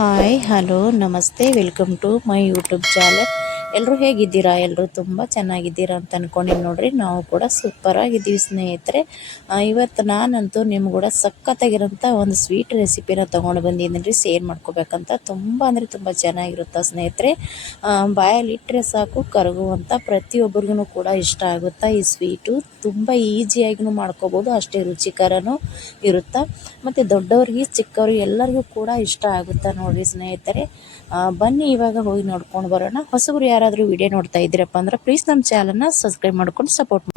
Hi hello ನಮಸ್ತೆ welcome to my YouTube channel. ಎಲ್ಲರೂ ಹೇಗಿದ್ದೀರಾ? ಎಲ್ಲರೂ ತುಂಬ ಚೆನ್ನಾಗಿದ್ದೀರಾ ಅಂತ ಅಂದ್ಕೊಂಡಿನಿ ನೋಡ್ರಿ. ನಾವು ಕೂಡ ಸೂಪರ್ ಆಗಿದ್ದೀವಿ ಸ್ನೇಹಿತರೆ. ಇವತ್ತು ನಾನಂತೂ ನಿಮ್ಗೆ ಕೂಡ ಸಖತ್ತಾಗಿರೋಂಥ ಒಂದು ಸ್ವೀಟ್ ರೆಸಿಪಿನ ತೊಗೊಂಡು ಬಂದಿದ್ದೀನಿ ರೀ. ಶೇರ್ ಮಾಡ್ಕೋಬೇಕಂತ. ತುಂಬ ಅಂದರೆ ತುಂಬ ಚೆನ್ನಾಗಿರುತ್ತೆ ಸ್ನೇಹಿತರೆ. ಬಾಯಲ್ಲಿ ಇಟ್ಟರೆ ಸಾಕು ಕರಗುವಂಥ ಪ್ರತಿಯೊಬ್ಬರಿಗೂ ಕೂಡ ಇಷ್ಟ ಆಗುತ್ತಾ ಈ ಸ್ವೀಟು. ತುಂಬ ಈಸಿಯಾಗಿನೂ ಮಾಡ್ಕೋಬೋದು, ಅಷ್ಟೇ ರುಚಿಕರನೂ ಇರುತ್ತಾ. ಮತ್ತು ದೊಡ್ಡವ್ರಿಗೆ ಚಿಕ್ಕವ್ರಿಗೆ ಎಲ್ಲರಿಗೂ ಕೂಡ ಇಷ್ಟ ಆಗುತ್ತಾ ನೋಡಿರಿ ಸ್ನೇಹಿತರೆ. ಬನ್ನಿ ಇವಾಗ ಹೋಗಿ ನೋಡ್ಕೊಂಡು ಬರೋಣ. ಹೊಸಬ್ರು ಯಾರಾದರೂ ವಿಡಿಯೋ ನೋಡ್ತಾ ಇದ್ದೀರಪ್ಪ ಅಂದ್ರೆ ಪ್ಲೀಸ್ ನಮ್ಮ ಚಾನಲ್ನ ಸಬ್ಸ್ಕ್ರೈಬ್ ಮಾಡ್ಕೊಂಡು ಸಪೋರ್ಟ್ ಮಾಡಿ.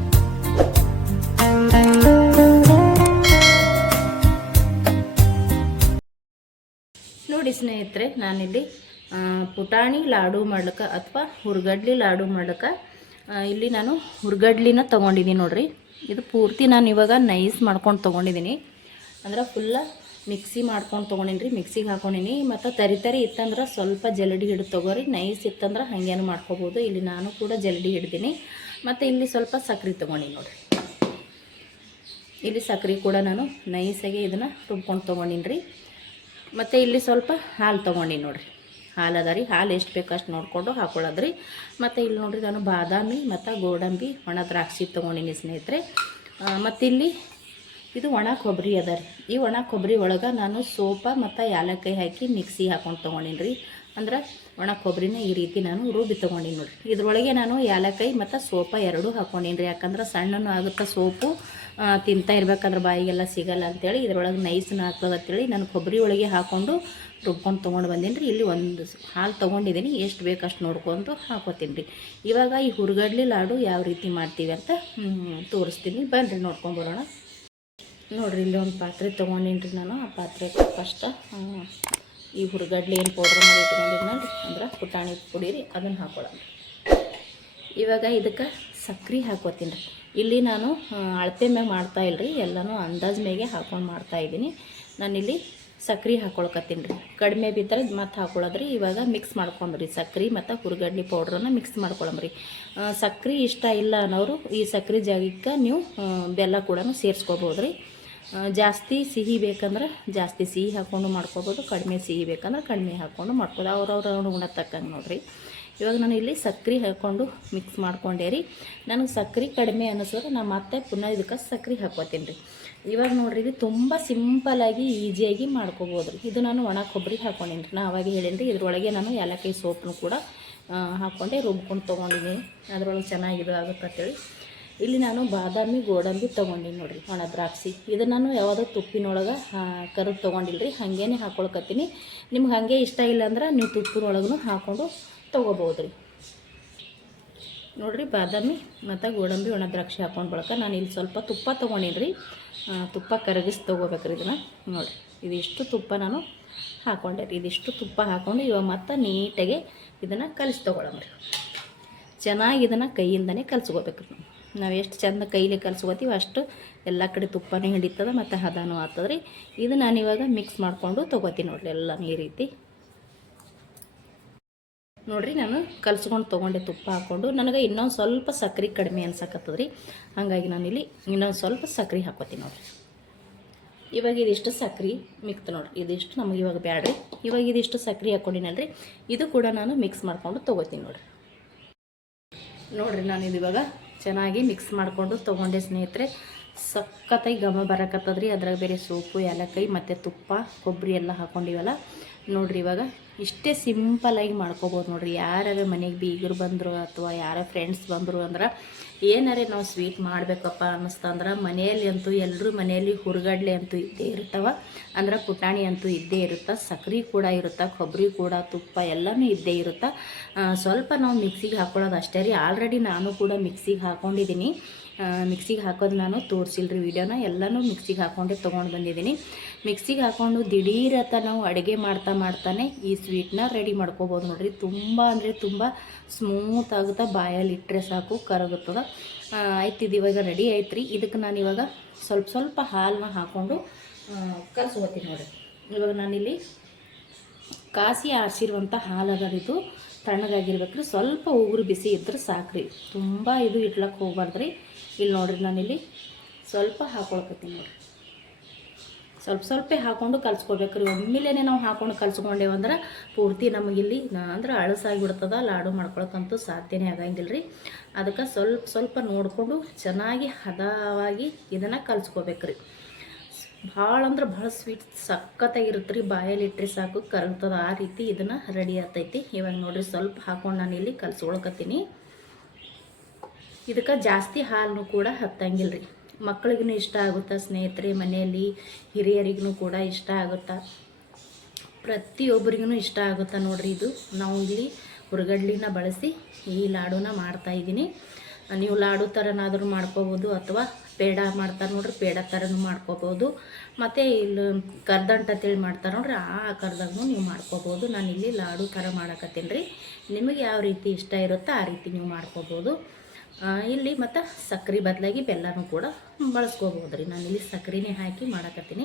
ನೋಡಿ ಸ್ನೇಹಿತರೆ, ನಾನಿಲ್ಲಿ ಪುಟಾಣಿ ಲಾಡು ಮಾಡ್ಲಿಕ್ಕೆ ಅಥವಾ ಹುರ್ಗಡ್ಲಿ ಲಾಡು ಮಾಡ್ಲಿಕ್ಕೆ ಇಲ್ಲಿ ನಾನು ಹುರ್ಗಡ್ಲಿನ ತೊಗೊಂಡಿದ್ದೀನಿ ನೋಡಿರಿ. ಇದು ಪೂರ್ತಿ ನಾನು ಇವಾಗ ನೈಸ್ ಮಾಡ್ಕೊಂಡು ತೊಗೊಂಡಿದ್ದೀನಿ. ಅಂದ್ರೆ ಫುಲ್ಲ ಮಿಕ್ಸಿ ಮಾಡ್ಕೊಂಡು ತೊಗೊಂಡಿನಿ ರೀ. ಮಿಕ್ಸಿಗೆ ಹಾಕೊಂಡಿನಿ. ಮತ್ತು ತರಿ ಇತ್ತಂದ್ರೆ ಸ್ವಲ್ಪ ಜಲಡಿ ಹಿಡಿದು ತೊಗೋರಿ. ನೈಸ್ ಇತ್ತಂದ್ರೆ ಹಾಗೇನು ಮಾಡ್ಕೋಬೋದು. ಇಲ್ಲಿ ನಾನು ಕೂಡ ಜಲಡಿ ಹಿಡ್ದೀನಿ. ಮತ್ತು ಇಲ್ಲಿ ಸ್ವಲ್ಪ ಸಕ್ರೆ ತೊಗೊಂಡಿನಿ ನೋಡಿರಿ. ಇಲ್ಲಿ ಸಕ್ರೆ ಕೂಡ ನಾನು ನೈಸಾಗಿ ಇದನ್ನು ರುಬ್ಕೊಂಡು ತೊಗೊಂಡಿನಿ ರೀ. ಮತ್ತು ಇಲ್ಲಿ ಸ್ವಲ್ಪ ಹಾಲು ತೊಗೊಂಡಿನಿ ನೋಡಿರಿ. ಹಾಲು ಅದ ರೀ. ಹಾಲು ಎಷ್ಟು ಬೇಕು ಅಷ್ಟು ನೋಡಿಕೊಂಡು ಹಾಕೊಳ್ಳೋದ್ರಿ. ಮತ್ತು ಇಲ್ಲಿ ನೋಡಿರಿ ನಾನು ಬಾದಾಮಿ ಮತ್ತು ಗೋಡಂಬಿ ಒಣ ದ್ರಾಕ್ಷಿ ತೊಗೊಂಡಿನಿ ಸ್ನೇಹಿತರೆ. ಮತ್ತು ಇಲ್ಲಿ ಇದು ಒಣ ಕೊಬ್ಬರಿ ಅದ ರೀ. ಈ ಒಣ ಕೊಬ್ಬರಿ ಒಳಗೆ ನಾನು ಸೋಪ ಮತ್ತು ಯಾಲಕ್ಕಾಯಿ ಹಾಕಿ ಮಿಕ್ಸಿ ಹಾಕೊಂಡು ತೊಗೊಂಡಿನಿ ರೀ. ಅಂದ್ರೆ ಒಣ ಕೊಬ್ಬರಿನ ಈ ರೀತಿ ನಾನು ರುಬ್ಬಿ ತೊಗೊಂಡಿನಿ ನೋಡಿರಿ. ಇದ್ರೊಳಗೆ ನಾನು ಯಾಲಕ್ಕಾಯಿ ಮತ್ತು ಸೋಪ ಎರಡೂ ಹಾಕ್ಕೊಂಡಿನಿ ರೀ. ಯಾಕಂದ್ರೆ ಸಣ್ಣನೂ ಆಗುತ್ತೆ ಸೋಪು, ತಿಂತಾ ಇರ್ಬೇಕಾದ್ರೆ ಬಾಯಿಗೆಲ್ಲ ಸಿಗಲ್ಲ ಅಂತೇಳಿ ಇದ್ರೊಳಗೆ ನೈಸ್ನ ಹಾಕೋದತ್ತೇಳಿ ನಾನು ಕೊಬ್ಬರಿ ಒಳಗೆ ಹಾಕ್ಕೊಂಡು ರುಬ್ಕೊಂಡು ತೊಗೊಂಡು ಬಂದೀನಿ ರೀ. ಇಲ್ಲಿ ಒಂದು ಹಾಲು ತೊಗೊಂಡಿದ್ದೀನಿ. ಎಷ್ಟು ಬೇಕು ಅಷ್ಟು ನೋಡ್ಕೊಂಡು ಹಾಕೋತೀನಿ ರೀ. ಇವಾಗ ಈ ಹುರ್ಗಡ್ಲಿ ಲಾಡು ಯಾವ ರೀತಿ ಮಾಡ್ತೀವಿ ಅಂತ ತೋರಿಸ್ತೀನಿ. ಬನ್ನಿರಿ ನೋಡ್ಕೊಂಡು ಬರೋಣ. ನೋಡಿರಿ, ಇಲ್ಲಿ ಒಂದು ಪಾತ್ರೆ ತೊಗೊಂಡಿನಿ ರೀ ನಾನು. ಆ ಪಾತ್ರೆಗೆ ಫಸ್ಟ್ ಈ ಹುರ್ಗಡ್ಲಿ ಏನು ಪೌಡ್ರ್ ಮಾಡಿ ಇಟ್ಕೊಂಡಿದ್ನಲ್ರಿ, ಅಂದ್ರೆ ಪುಟಾಣಿ ಪುಡಿ ರೀ, ಅದನ್ನು ಹಾಕೊಳ್ಳೋಣ. ಇವಾಗ ಇದಕ್ಕೆ ಸಕ್ರೆ ಹಾಕೋತೀನಿ ರೀ. ಇಲ್ಲಿ ನಾನು ಅಳತೆ ಮ್ಯಾಗ ಮಾಡ್ತಾಯಿಲ್ಲ ರೀ, ಎಲ್ಲನೂ ಅಂದಾಜು ಮೇಗೆ ಹಾಕೊಂಡು ಮಾಡ್ತಾಯಿದ್ದೀನಿ. ನಾನಿಲ್ಲಿ ಸಕ್ರೆ ಹಾಕೊಳ್ಕತ್ತೀನಿ ರೀ. ಕಡಿಮೆ ಬಿದ್ದರೆ ಮತ್ತೆ ಹಾಕೊಳ್ಳೋದ್ರಿ. ಇವಾಗ ಮಿಕ್ಸ್ ಮಾಡ್ಕೊಂಡ್ರಿ ಸಕ್ರೆ ಮತ್ತು ಹುರ್ಗಡ್ಲಿ ಪೌಡ್ರನ್ನ ಮಿಕ್ಸ್ ಮಾಡ್ಕೊಳಮ್ರಿ. ಸಕ್ರೆ ಇಷ್ಟ ಇಲ್ಲ ಅನ್ನೋರು ಈ ಸಕ್ರೆ ಜಾಗಕ್ಕೆ ನೀವು ಬೆಲ್ಲ ಕೂಡ ಸೇರಿಸ್ಕೋಬೋದು ರೀ. ಜಾಸ್ತಿ ಸಿಹಿ ಬೇಕಂದ್ರೆ ಜಾಸ್ತಿ ಸಿಹಿ ಹಾಕ್ಕೊಂಡು ಮಾಡ್ಕೋಬೋದು, ಕಡಿಮೆ ಸಿಹಿ ಬೇಕಂದ್ರೆ ಕಡಿಮೆ ಹಾಕ್ಕೊಂಡು ಮಾಡ್ಬೋದು, ಅವ್ರವ್ರ ಗುಣ ತಕ್ಕಂಗೆ ನೋಡಿರಿ. ಇವಾಗ ನಾನು ಇಲ್ಲಿ ಸಕ್ರೆ ಹಾಕ್ಕೊಂಡು ಮಿಕ್ಸ್ ಮಾಡ್ಕೊಂಡೆ ರೀ. ನನಗೆ ಸಕ್ರೆ ಕಡಿಮೆ ಅನ್ನಿಸಿದ್ರೆ ನಾನು ಮತ್ತೆ ಪುನಃ ಇದಕ್ಕೆ ಸಕ್ರೆ ಹಾಕ್ಕೋತೀನಿ ರೀ. ಇವಾಗ ನೋಡಿರಿ, ಇದು ತುಂಬ ಸಿಂಪಲಾಗಿ ಈಸಿಯಾಗಿ ಮಾಡ್ಕೋಬೋದು ರೀ. ಇದು ನಾನು ಒಣ ಕೊಬ್ಬರಿ ಹಾಕ್ಕೊಂಡಿನಿ ರೀ. ನಾನು ಅವಾಗ ಹೇಳೀನಿ ರೀ, ಇದ್ರೊಳಗೆ ನಾನು ಏಲಕ್ಕಾಯಿ ಸೋಪನ್ನು ಕೂಡ ಹಾಕ್ಕೊಂಡೆ ರುಬ್ಕೊಂಡು ತೊಗೊಂಡಿದ್ದೀನಿ. ಅದರೊಳಗೆ ಚೆನ್ನಾಗಿದೆ ಆಗುತ್ತೆ ಅಂತೇಳಿ ಇಲ್ಲಿ ನಾನು ಬಾದಾಮಿ ಗೋಡಂಬಿ ತೊಗೊಂಡಿನಿ ನೋಡಿರಿ, ಒಣ ದ್ರಾಕ್ಷಿ. ಇದು ನಾನು ಯಾವುದೋ ತುಪ್ಪಿನೊಳಗೆ ಕರೆದು ತೊಗೊಂಡಿಲ್ಲ ರೀ, ಹಾಗೇನೆ ಹಾಕ್ಕೊಳ್ಕತ್ತೀನಿ. ನಿಮ್ಗೆ ಹಾಗೆ ಇಷ್ಟ ಇಲ್ಲ ಅಂದ್ರೆ ನೀವು ತುಪ್ಪಿನೊಳಗೂ ಹಾಕ್ಕೊಂಡು ತೊಗೋಬೋದು ರೀ. ನೋಡಿರಿ, ಬಾದಾಮಿ ಮತ್ತು ಗೋಡಂಬಿ ಒಣ ದ್ರಾಕ್ಷಿ ಹಾಕ್ಕೊಂಡು ಬಳಕ ನಾನು ಇಲ್ಲಿ ಸ್ವಲ್ಪ ತುಪ್ಪ ತೊಗೊಂಡಿನಿ ರೀ. ತುಪ್ಪ ಕರಗಿಸಿ ತೊಗೋಬೇಕ್ರಿ ಇದನ್ನು. ನೋಡಿರಿ, ಇದಿಷ್ಟು ತುಪ್ಪ ನಾನು ಹಾಕ್ಕೊಂಡೆ ರೀ. ಇದಿಷ್ಟು ತುಪ್ಪ ಹಾಕ್ಕೊಂಡು ಇವಾಗ ಮತ್ತೆ ನೀಟಾಗಿ ಇದನ್ನು ಕಲಿಸಿ ತೊಗೊಳಮ್ರಿ. ಚೆನ್ನಾಗಿ ಇದನ್ನು ಕೈಯಿಂದನೇ ಕಲಿಸ್ಕೋಬೇಕು. ನಾವು ಎಷ್ಟು ಚೆಂದ ಕೈಲಿ ಕಲಿಸ್ಕೋತೀವಿ ಅಷ್ಟು ಎಲ್ಲ ಕಡೆ ತುಪ್ಪನೇ ಹಿಡಿತದೆ ಮತ್ತು ಹದನೂ ಆಗ್ತದೆ ರೀ. ಇದು ನಾನಿವಾಗ ಮಿಕ್ಸ್ ಮಾಡಿಕೊಂಡು ತೊಗೋತೀನಿ ನೋಡಿರಿ ಎಲ್ಲನೂ ಈ ರೀತಿ. ನೋಡಿರಿ, ನಾನು ಕಲಿಸ್ಕೊಂಡು ತೊಗೊಂಡೆ ತುಪ್ಪ ಹಾಕ್ಕೊಂಡು. ನನಗೆ ಇನ್ನೊಂದು ಸ್ವಲ್ಪ ಸಕ್ರೆ ಕಡಿಮೆ ಅನ್ಸಕತ್ತದ ರೀ. ಹಾಗಾಗಿ ನಾನಿಲ್ಲಿ ಇನ್ನೊಂದು ಸ್ವಲ್ಪ ಸಕ್ರೆ ಹಾಕ್ಕೋತೀನಿ ನೋಡಿರಿ. ಇವಾಗ ಇದಿಷ್ಟು ಸಕ್ರೆ ಮಿಕ್ತು ನೋಡಿರಿ. ಇದಿಷ್ಟು ನಮಗೆ ಇವಾಗ ಬ್ಯಾಡ್ರಿ. ಇವಾಗ ಇದಿಷ್ಟು ಸಕ್ರೆ ಹಾಕ್ಕೊಂಡಿನಲ್ರಿ, ಇದು ಕೂಡ ನಾನು ಮಿಕ್ಸ್ ಮಾಡ್ಕೊಂಡು ತೊಗೋತೀನಿ ನೋಡಿರಿ. ನೋಡಿರಿ, ನಾನು ಇದು ಇವಾಗ ಚೆನ್ನಾಗಿ ಮಿಕ್ಸ್ ಮಾಡಿಕೊಂಡು ತೊಗೊಂಡೆ ಸ್ನೇಹಿತರೆ. ಸಖತ್ತಾಗಿ ಘಮ ಬರಕತ್ತದ್ರಿ. ಅದ್ರಾಗ ಬೇರೆ ಸೋಪು, ಏಲಕ್ಕಾಯಿ ಮತ್ತು ತುಪ್ಪ, ಕೊಬ್ಬರಿ ಎಲ್ಲ ಹಾಕ್ಕೊಂಡಿವಲ್ಲ ನೋಡಿರಿ. ಇವಾಗ ಇಷ್ಟೇ ಸಿಂಪಲಾಗಿ ಮಾಡ್ಕೋಬೋದು ನೋಡಿರಿ. ಯಾರ್ಯಾರ ಮನೆಗೆ ಬೀಗರು ಬಂದರು ಅಥವಾ ಯಾರ ಫ್ರೆಂಡ್ಸ್ ಬಂದರು ಅಂದ್ರೆ ಏನಾರೇ ನಾವು ಸ್ವೀಟ್ ಮಾಡಬೇಕಪ್ಪ ಅನ್ನಿಸ್ತಂದ್ರೆ ಮನೆಯಲ್ಲಿ ಅಂತೂ ಎಲ್ಲರೂ ಮನೆಯಲ್ಲಿ ಹುರ್ಗಡ್ಲೆ ಅಂತೂ ಇದ್ದೇ ಇರ್ತಾವೆ. ಅಂದ್ರೆ ಪುಟಾಣಿ ಅಂತೂ ಇದ್ದೇ ಇರುತ್ತೆ, ಸಕ್ರೆ ಕೂಡ ಇರುತ್ತೆ, ಕೊಬ್ಬರಿ ಕೂಡ, ತುಪ್ಪ ಎಲ್ಲನೂ ಇದ್ದೇ ಇರುತ್ತೆ. ಸ್ವಲ್ಪ ನಾವು ಮಿಕ್ಸಿಗೆ ಹಾಕ್ಕೊಳ್ಳೋದು ಅಷ್ಟೇ ರೀ. ಆಲ್ರೆಡಿ ನಾನು ಕೂಡ ಮಿಕ್ಸಿಗೆ ಹಾಕ್ಕೊಂಡಿದ್ದೀನಿ. ಮಿಕ್ಸಿಗೆ ಹಾಕೋದು ನಾನು ತೋರಿಸಿಲ್ರಿ ವಿಡಿಯೋನ. ಎಲ್ಲನೂ ಮಿಕ್ಸಿಗೆ ಹಾಕ್ಕೊಂಡೆ ತೊಗೊಂಡು ಬಂದಿದ್ದೀನಿ. ಮಿಕ್ಸಿಗೆ ಹಾಕ್ಕೊಂಡು ದಿಢೀರತ್ತ ನಾವು ಅಡುಗೆ ಮಾಡ್ತಾನೆ ಈ ಸ್ವೀಟ್ನ ರೆಡಿ ಮಾಡ್ಕೋಬೋದು ನೋಡಿರಿ. ತುಂಬ ಅಂದರೆ ತುಂಬ ಸ್ಮೂತ್ ಆಗುತ್ತೆ. ಬಾಯಲ್ಲಿ ಇಟ್ಟರೆ ಸಾಕು ಕರಗುತ್ತದೆ. ಆಯ್ತು, ಇದು ಇವಾಗ ರೆಡಿ ಆಯ್ತು ರೀ. ಇದಕ್ಕೆ ನಾನು ಇವಾಗ ಸ್ವಲ್ಪ ಹಾಲನ್ನ ಹಾಕ್ಕೊಂಡು ಕಲಸ್ಕೋತೀನಿ ನೋಡಿರಿ. ಇವಾಗ ನಾನಿಲ್ಲಿ ಕಾಸಿ ಆರಿಸಿರುವಂಥ ಹಾಲು ಅದಿದ್ದು ತಣ್ಣಗಾಗಿರ್ಬೇಕ್ರಿ. ಸ್ವಲ್ಪ ಉಗುರು ಬಿಸಿ ಇದ್ರೆ ಸಾಕ್ರಿ, ತುಂಬ ಇದು ಇಡ್ಲಕ್ಕೆ ಹೋಗ್ಬಾರ್ದು ರೀ. ಇಲ್ಲಿ ನೋಡಿರಿ, ನಾನಿಲ್ಲಿ ಸ್ವಲ್ಪ ಹಾಕ್ಕೊಳ್ಕತ್ತೀನಿ ನೋಡಿರಿ. ಸ್ವಲ್ಪ ಸ್ವಲ್ಪ ಹಾಕ್ಕೊಂಡು ಕಲ್ಸ್ಕೊಬೇಕು ರೀ. ಒಮ್ಮೆಲೇ ನಾವು ಹಾಕ್ಕೊಂಡು ಕಲ್ಸ್ಕೊಂಡೇವು ಅಂದ್ರೆ ಪೂರ್ತಿ ನಮಗಿಲ್ಲಿ ಅಂದ್ರೆ ಅಳಸಾಗಿಬಿಡ್ತದ. ಲಾಡು ಮಾಡ್ಕೊಳಕ್ಕಂತೂ ಸಾಧ್ಯನೇ ಆಗಂಗಿಲ್ಲ ರೀ. ಅದಕ್ಕೆ ಸ್ವಲ್ಪ ಸ್ವಲ್ಪ ನೋಡಿಕೊಂಡು ಚೆನ್ನಾಗಿ ಹದವಾಗಿ ಇದನ್ನು ಕಲ್ಸ್ಕೋಬೇಕು ರೀ. ಭಾಳ ಅಂದ್ರೆ ಭಾಳ ಸ್ವೀಟ್ ಸಖತ್ತಾಗಿರುತ್ತೆ ರೀ. ಬಾಯಲ್ಲಿ ಇಟ್ಟರೆ ಸಾಕು ಕರಗ್ತದ, ಆ ರೀತಿ ಇದನ್ನು ರೆಡಿ ಆಗ್ತೈತಿ. ಇವಾಗ ನೋಡಿರಿ ಸ್ವಲ್ಪ ಹಾಕ್ಕೊಂಡು ನಾನು ಇಲ್ಲಿ ಕಲ್ಸ್ಕೊಳಕತ್ತೀನಿ. ಇದಕ್ಕೆ ಜಾಸ್ತಿ ಹಾಲು ಕೂಡ ಹತ್ತಂಗಿಲ್ಲ ರೀ. ಮಕ್ಕಳಿಗೂ ಇಷ್ಟ ಆಗುತ್ತಾ ಸ್ನೇಹಿತರೆ, ಮನೆಯಲ್ಲಿ ಹಿರಿಯರಿಗೂ ಕೂಡ ಇಷ್ಟ ಆಗುತ್ತಾ, ಪ್ರತಿಯೊಬ್ಬರಿಗೂ ಇಷ್ಟ ಆಗುತ್ತಾ ನೋಡ್ರಿ. ಇದು ನಾವು ಇಲ್ಲಿ ಹುರ್ಗಡ್ಲಿನ ಬಳಸಿ ಈ ಲಾಡುನ ಮಾಡ್ತಾಯಿದ್ದೀನಿ. ನೀವು ಲಾಡು ಥರನಾದರೂ ಮಾಡ್ಕೋಬೋದು, ಅಥವಾ ಪೇಡ ಮಾಡ್ತಾರೆ ನೋಡ್ರಿ, ಪೇಡ ಥರನೂ ಮಾಡ್ಕೋಬೋದು. ಮತ್ತು ಇಲ್ಲಿ ಕರ್ದಂಟು ಅಂತೇಳಿ ಮಾಡ್ತಾರೆ ನೋಡ್ರಿ, ಆ ಆಕಾರದಾಗೂ ನೀವು ಮಾಡ್ಕೋಬೋದು. ನಾನಿಲ್ಲಿ ಲಾಡು ಥರ ಮಾಡಕತ್ತೀನಿ ರೀ. ನಿಮಗೆ ಯಾವ ರೀತಿ ಇಷ್ಟ ಇರುತ್ತೋ ಆ ರೀತಿ ನೀವು ಮಾಡ್ಕೋಬೋದು. ಇಲ್ಲಿ ಮತ್ತು ಸಕ್ಕರೆ ಬದಲಾಗಿ ಬೆಲ್ಲನೂ ಕೂಡ ಬಳಸ್ಕೋಬೋದು ರೀ. ನಾನಿಲ್ಲಿ ಸಕ್ಕರೆನೇ ಹಾಕಿ ಮಾಡಕತ್ತೀನಿ.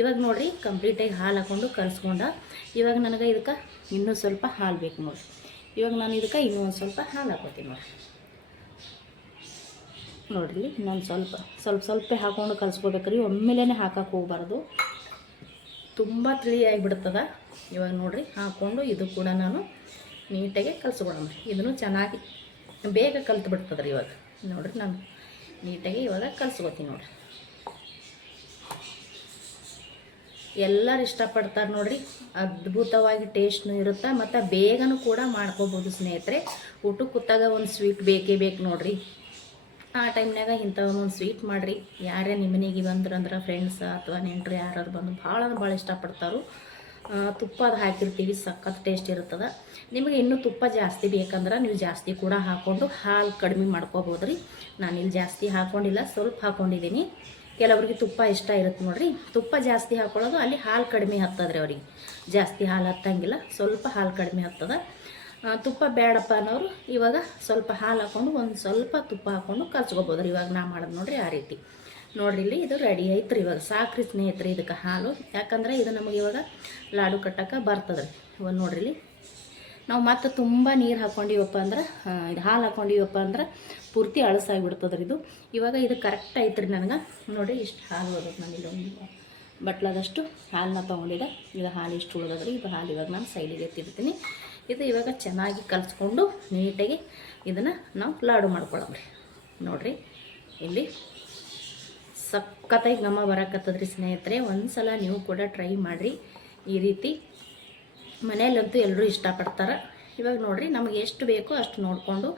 ಇವಾಗ ನೋಡಿರಿ ಕಂಪ್ಲೀಟಾಗಿ ಹಾಲು ಹಾಕ್ಕೊಂಡು ಕಲಿಸ್ಕೊಂಡ. ಇವಾಗ ನನಗೆ ಇದಕ್ಕೆ ಇನ್ನೂ ಸ್ವಲ್ಪ ಹಾಲು ಬೇಕು ನೋಡಿರಿ. ಇವಾಗ ನಾನು ಇದಕ್ಕೆ ಇನ್ನೂ ಒಂದು ಸ್ವಲ್ಪ ಹಾಲು ಹಾಕೋತೀನಿ ನೋಡಿರಿ. ಇನ್ನೊಂದು ಸ್ವಲ್ಪ ಹಾಕ್ಕೊಂಡು ಕಲಿಸ್ಕೋಬೇಕು ರೀ. ಒಮ್ಮೆಲೇ ಹಾಕಕ್ಕೆ ಹೋಗ್ಬಾರ್ದು, ತುಂಬ ತಿಳಿಯಾಗಿಬಿಡ್ತದೆ. ಇವಾಗ ನೋಡಿರಿ ಹಾಕ್ಕೊಂಡು ಇದು ಕೂಡ ನಾನು ನೀಟಾಗಿ ಕಲಿಸ್ಕೊಳೋಣ. ಇದನ್ನು ಚೆನ್ನಾಗಿ ಬೇಗ ಕಲ್ತು ಬಿಡ್ತದೆ ರೀ. ಇವಾಗ ನೋಡಿರಿ ನಾನು ನೀಟಾಗಿ ಇವಾಗ ಕಲಿಸ್ಕೋತೀನಿ ನೋಡಿರಿ. ಎಲ್ಲರೂ ಇಷ್ಟಪಡ್ತಾರೆ ನೋಡಿರಿ. ಅದ್ಭುತವಾಗಿ ಟೇಸ್ಟ್ನೂ ಇರುತ್ತೆ, ಮತ್ತು ಬೇಗನೂ ಕೂಡ ಮಾಡ್ಕೋಬೋದು ಸ್ನೇಹಿತರೆ. ಊಟಕ್ಕೆ ಕೂತಾಗ ಒಂದು ಸ್ವೀಟ್ ಬೇಕೇ ಬೇಕು ನೋಡಿರಿ. ಆ ಟೈಮ್ನಾಗ ಇಂಥ ಒಂದು ಸ್ವೀಟ್ ಮಾಡಿರಿ. ಯಾರೇ ನಿಮ್ಮ ಮನೆಗೆ ಬಂದ್ರಂದ್ರೆ ಫ್ರೆಂಡ್ಸ್ ಅಥವಾ ನೆಂಟರು ಯಾರು ಬಂದು ಭಾಳ ಇಷ್ಟಪಡ್ತಾರೆ. ತುಪ್ಪ ಅದು ಹಾಕಿರ್ತೀವಿ, ಸಖತ್ ಟೇಸ್ಟ್ ಇರ್ತದೆ. ನಿಮಗೆ ಇನ್ನೂ ತುಪ್ಪ ಜಾಸ್ತಿ ಬೇಕಂದ್ರೆ ನೀವು ಜಾಸ್ತಿ ಕೂಡ ಹಾಕ್ಕೊಂಡು ಹಾಲು ಕಡಿಮೆ ಮಾಡ್ಕೋಬೋದು ರೀ. ನಾನಿಲ್ಲಿ ಜಾಸ್ತಿ ಹಾಕ್ಕೊಂಡಿಲ್ಲ, ಸ್ವಲ್ಪ ಹಾಕ್ಕೊಂಡಿದ್ದೀನಿ. ಕೆಲವ್ರಿಗೆ ತುಪ್ಪ ಇಷ್ಟ ಇರುತ್ತೆ ನೋಡಿರಿ, ತುಪ್ಪ ಜಾಸ್ತಿ ಹಾಕ್ಕೊಳ್ಳೋದು, ಅಲ್ಲಿ ಹಾಲು ಕಡಿಮೆ ಹತ್ತದ್ರಿ. ಅವ್ರಿಗೆ ಜಾಸ್ತಿ ಹಾಲು ಹತ್ತಂಗಿಲ್ಲ, ಸ್ವಲ್ಪ ಹಾಲು ಕಡಿಮೆ ಹತ್ತದ. ತುಪ್ಪ ಬೇಡಪ್ಪ ಅನ್ನೋರು ಇವಾಗ ಸ್ವಲ್ಪ ಹಾಲು ಹಾಕ್ಕೊಂಡು ಒಂದು ಸ್ವಲ್ಪ ತುಪ್ಪ ಹಾಕ್ಕೊಂಡು ಕಲ್ಸ್ಕೊಬೋದು. ಇವಾಗ ನಾ ಮಾಡೋದು ನೋಡಿರಿ ಆ ರೀತಿ. ನೋಡಿರಿ ಇಲ್ಲಿ ಇದು ರೆಡಿ ಆಯ್ತು ರೀ. ಇವಾಗ ಸಾಕ್ರಿ ಸ್ನೇಹಿತರೆ ಇದಕ್ಕೆ ಹಾಲು, ಯಾಕಂದ್ರೆ ಇದು ನಮಗೆ ಇವಾಗ ಲಾಡು ಕಟ್ಟಕ್ಕೆ ಬರ್ತದೆ ರೀ. ಇವಾಗ ನೋಡಿರಿ ಇಲ್ಲಿ ನಾವು ಮತ್ತೆ ತುಂಬ ನೀರು ಹಾಕ್ಕೊಂಡಿವಪ್ಪ ಅಂದ್ರೆ, ಇದು ಹಾಲು ಹಾಕ್ಕೊಂಡಿವಪ್ಪ ಅಂದ್ರೆ ಪೂರ್ತಿ ಅಳಸಾಗಿಬಿಡ್ತದೆ ರೀ ಇದು. ಇವಾಗ ಇದು ಕರೆಕ್ಟ್ ಐತೆ ರೀ ನನಗೆ. ನೋಡಿರಿ ಇಷ್ಟು ಹಾಲು ಹೋಗೋದು. ನಾನು ಇಲ್ಲೊಂದು ಬಟ್ಲದಷ್ಟು ಹಾಲನ್ನ ತೊಗೊಂಡಿದ್ದೆ. ಈಗ ಹಾಲು ಇಷ್ಟು ಉಳಿದದ್ರಿ. ಇದು ಹಾಲು ಇವಾಗ ನಾನು ಸೈಡಿಗೆ ಎತ್ತಿರ್ತೀನಿ. ಇದು ಇವಾಗ ಚೆನ್ನಾಗಿ ಕಲಿಸ್ಕೊಂಡು ನೀಟಾಗಿ ಇದನ್ನು ನಾವು ಲಾಡು ಮಾಡ್ಕೊಳ್ಳೋಣ ನೋಡಿರಿ. ಇಲ್ಲಿ ಸಖತ್ತಾಗಿ ಘಮ ಬರಕತ್ತದ್ರಿ ಸ್ನೇಹಿತರೆ. ಒಂದು ಸಲ ನೀವು ಕೂಡ ಟ್ರೈ ಮಾಡಿರಿ ಈ ರೀತಿ. ಮನೆಯಲ್ಲಂತೂ ಎಲ್ಲರೂ ಇಷ್ಟಪಡ್ತಾರೆ. ಇವಾಗ ನೋಡಿರಿ ನಮಗೆ ಎಷ್ಟು ಬೇಕೋ ಅಷ್ಟು ನೋಡಿಕೊಂಡು,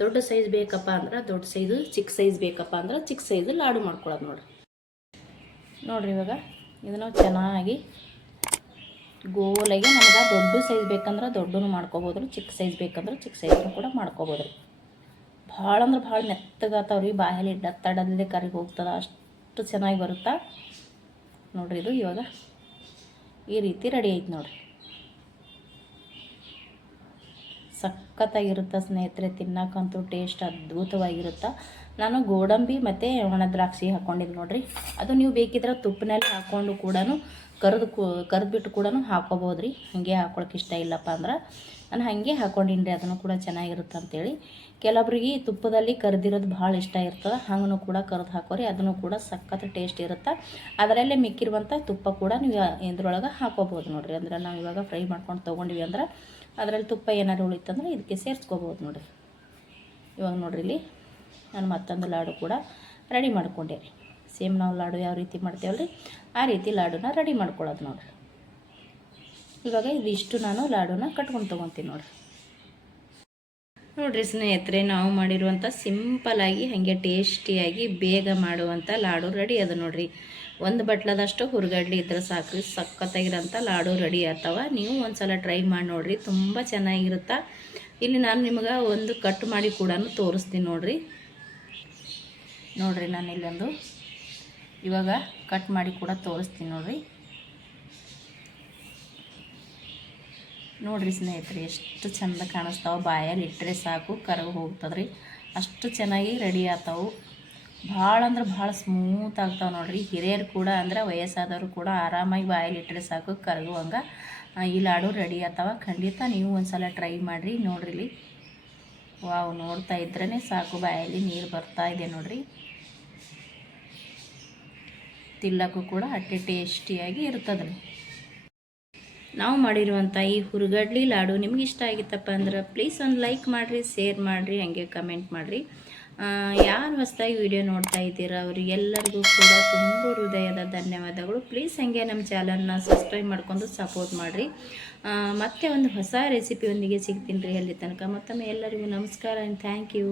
ದೊಡ್ಡ ಸೈಜ್ ಬೇಕಪ್ಪ ಅಂದ್ರೆ ದೊಡ್ಡ ಸೈಜು, ಚಿಕ್ಕ ಸೈಜ್ ಬೇಕಪ್ಪ ಅಂದ್ರೆ ಚಿಕ್ಕ ಸೈಜು ಲಾಡು ಮಾಡ್ಕೊಳ್ಳೋದು ನೋಡಿರಿ. ಇವಾಗ ಇದನ್ನು ಚೆನ್ನಾಗಿ ಗೋಲಾಗಿ, ನಮ್ಗೆ ದೊಡ್ಡ ಸೈಜ್ ಬೇಕಂದ್ರೆ ದೊಡ್ಡನು ಮಾಡ್ಕೋಬೋದು ರೀ, ಚಿಕ್ಕ ಸೈಜ್ ಬೇಕಂದ್ರೆ ಚಿಕ್ಕ ಸೈಜ್ನು ಕೂಡ ಮಾಡ್ಕೋಬೋದು ರೀ. ಭಾಳ ಅಂದ್ರೆ ಭಾಳ ಮೆತ್ತಗಾತಾವ ರೀ. ಬಾಯಲ್ಲಿ ತಡದಲ್ಲೇ ಕರಿಗೆ ಹೋಗ್ತದೆ, ಅಷ್ಟು ಚೆನ್ನಾಗಿ ಬರುತ್ತಾ ನೋಡಿರಿ. ಇದು ಇವಾಗ ಈ ರೀತಿ ರೆಡಿ ಐತೆ ನೋಡಿರಿ. ಸಖತ್ತಾಗಿರುತ್ತೆ ಸ್ನೇಹಿತರೆ, ತಿನ್ನೋಕ್ಕಂತೂ ಟೇಸ್ಟ್ ಅದ್ಭುತವಾಗಿರುತ್ತೆ. ನಾನು ಗೋಡಂಬಿ ಮತ್ತು ಒಣ ದ್ರಾಕ್ಷಿ ಹಾಕ್ಕೊಂಡಿದ್ದು ನೋಡಿರಿ. ಅದು ನೀವು ಬೇಕಿದ್ರೆ ತುಪ್ಪನಲ್ಲಿ ಹಾಕ್ಕೊಂಡು ಕೂಡ ಕರೆದ್ಬಿಟ್ಟು ಕೂಡ ಹಾಕ್ಕೋಬೋದು ರೀ. ಹಾಗೆ ಹಾಕ್ಕೊಳಕ್ಕೆ ಇಷ್ಟ ಇಲ್ಲಪ್ಪ ಅಂದ್ರೆ ನಾನು ಹಾಗೆ ಹಾಕ್ಕೊಂಡಿನಿ ರೀ. ಅದನ್ನು ಕೂಡ ಚೆನ್ನಾಗಿರುತ್ತೆ ಅಂಥೇಳಿ. ಕೆಲವೊಬ್ರಿಗೆ ತುಪ್ಪದಲ್ಲಿ ಕರೆದಿರೋದು ಭಾಳ ಇಷ್ಟ ಇರ್ತದೆ, ಹಂಗೂ ಕೂಡ ಕರೆದು ಹಾಕೋರಿ, ಅದನ್ನು ಕೂಡ ಸಖತ್ ಟೇಸ್ಟ್ ಇರುತ್ತೆ. ಅದರಲ್ಲೇ ಮಿಕ್ಕಿರುವಂಥ ತುಪ್ಪ ಕೂಡ ನೀವು ಇದ್ರೊಳಗೆ ಹಾಕೋಬೋದು ನೋಡಿರಿ. ಅಂದ್ರೆ ನಾವು ಇವಾಗ ಫ್ರೈ ಮಾಡ್ಕೊಂಡು ತೊಗೊಂಡಿವಿ ಅಂದ್ರೆ ಅದರಲ್ಲಿ ತುಪ್ಪ ಏನಾದ್ರು ಉಳಿತಂದ್ರೆ ಇದಕ್ಕೆ ಸೇರಿಸ್ಕೋಬೋದು ನೋಡಿರಿ. ಇವಾಗ ನೋಡಿರಿ ಇಲ್ಲಿ ನಾನು ಮತ್ತೊಂದು ಲಾಡು ಕೂಡ ರೆಡಿ ಮಾಡ್ಕೊಂಡೆ ರೀ. ಸೇಮ್ ನಾವು ಲಾಡು ಯಾವ ರೀತಿ ಮಾಡ್ತೇವಲ್ಲ ರೀ ಆ ರೀತಿ ಲಾಡುನ ರೆಡಿ ಮಾಡ್ಕೊಳ್ಳೋದು ನೋಡಿರಿ. ಇವಾಗ ಇದಿಷ್ಟು ನಾನು ಲಾಡುನ ಕಟ್ಕೊಂಡು ತೊಗೊತೀನಿ ನೋಡಿರಿ ಸ್ನೇಹಿತರೆ. ನಾವು ಮಾಡಿರುವಂಥ ಸಿಂಪಲಾಗಿ ಹಾಗೆ ಟೇಸ್ಟಿಯಾಗಿ ಬೇಗ ಮಾಡುವಂಥ ಲಾಡು ರೆಡಿ ಅದು ನೋಡಿರಿ. ಒಂದು ಬಟ್ಲದಷ್ಟು ಹುರ್ಗಡ್ಲಿ ಇದ್ರೆ ಸಾಕ್ರಿ, ಸಖತ್ತಾಗಿರೋಂಥ ಲಾಡು ರೆಡಿ ಆಗ್ತಾವ. ನೀವು ಒಂದು ಸಲ ಟ್ರೈ ಮಾಡಿ ನೋಡಿರಿ, ತುಂಬ ಚೆನ್ನಾಗಿರುತ್ತೆ. ಇಲ್ಲಿ ನಾನು ನಿಮಗೆ ಒಂದು ಕಟ್ ಮಾಡಿ ಕೂಡ ತೋರಿಸ್ತೀನಿ ನೋಡಿರಿ. ನಾನು ಇಲ್ಲೊಂದು ಇವಾಗ ಕಟ್ ಮಾಡಿ ಕೂಡ ತೋರಿಸ್ತೀನಿ ನೋಡಿರಿ ಸ್ನೇಹಿತರೆ. ಎಷ್ಟು ಚೆಂದ ಕಾಣಿಸ್ತಾವೆ, ಬಾಯಲ್ಲಿ ಇಟ್ಟರೆ ಸಾಕು ಕರಗಿ ಹೋಗ್ತದ್ರಿ, ಅಷ್ಟು ಚೆನ್ನಾಗಿ ರೆಡಿ ಆಗ್ತಾವೆ. ಭಾಳ ಅಂದ್ರೆ ಭಾಳ ಸ್ಮೂತ್ ಆಗ್ತಾವೆ ನೋಡಿರಿ. ಹಿರಿಯರು ಕೂಡ ಅಂದ್ರೆ ವಯಸ್ಸಾದವರು ಕೂಡ ಆರಾಮಾಗಿ ಬಾಯಲ್ಲಿ ಇಟ್ಟರೆ ಸಾಕು ಕರಗುವಂಗೆ ಈ ಲಾಡು ರೆಡಿ ಆಗ್ತಾವೆ. ಖಂಡಿತ ನೀವು ಒಂದು ಸಲ ಟ್ರೈ ಮಾಡಿರಿ ನೋಡ್ರಿ. ವಾವ್, ನೋಡ್ತಾ ಇದ್ರೇ ಸಾಕು ಬಾಯಲ್ಲಿ ನೀರು ಬರ್ತಾ ಇದೆ ನೋಡಿರಿ. ತಿನ್ನಕ್ಕೂ ಕೂಡ ಅಷ್ಟೇ ಟೇಸ್ಟಿಯಾಗಿ ಇರ್ತದೆ ರೀ. ನಾವು ಮಾಡಿರುವಂಥ ಈ ಹುರುಗಡ್ಲಿ ಲಾಡು ನಿಮ್ಗೆ ಇಷ್ಟ ಆಗಿತ್ತಪ್ಪ ಅಂದ್ರೆ ಪ್ಲೀಸ್ ಒಂದು ಲೈಕ್ ಮಾಡಿರಿ, ಶೇರ್ ಮಾಡಿರಿ, ಹಾಗೆ ಕಮೆಂಟ್ ಮಾಡಿರಿ. ಯಾರು ಹೊಸದಾಗಿ ವಿಡಿಯೋ ನೋಡ್ತಾ ಇದ್ದೀರಾ ಅವರಿಗೆಲ್ಲರಿಗೂ ಕೂಡ ತುಂಬ ಹೃದಯದ ಧನ್ಯವಾದಗಳು. ಪ್ಲೀಸ್ ಹಾಗೆ ನಮ್ಮ ಚಾನಲ್ನ ಸಬ್ಸ್ಕ್ರೈಬ್ ಮಾಡ್ಕೊಂಡು ಸಪೋರ್ಟ್ ಮಾಡಿರಿ. ಮತ್ತೆ ಒಂದು ಹೊಸ ರೆಸಿಪಿಯೊಂದಿಗೆ ಸಿಗ್ತೀನಿ ರೀ. ಅಲ್ಲಿ ತನಕ ಮತ್ತೊಮ್ಮೆ ಎಲ್ಲರಿಗೂ ನಮಸ್ಕಾರ ಆ್ಯಂಡ್ ಥ್ಯಾಂಕ್ ಯು.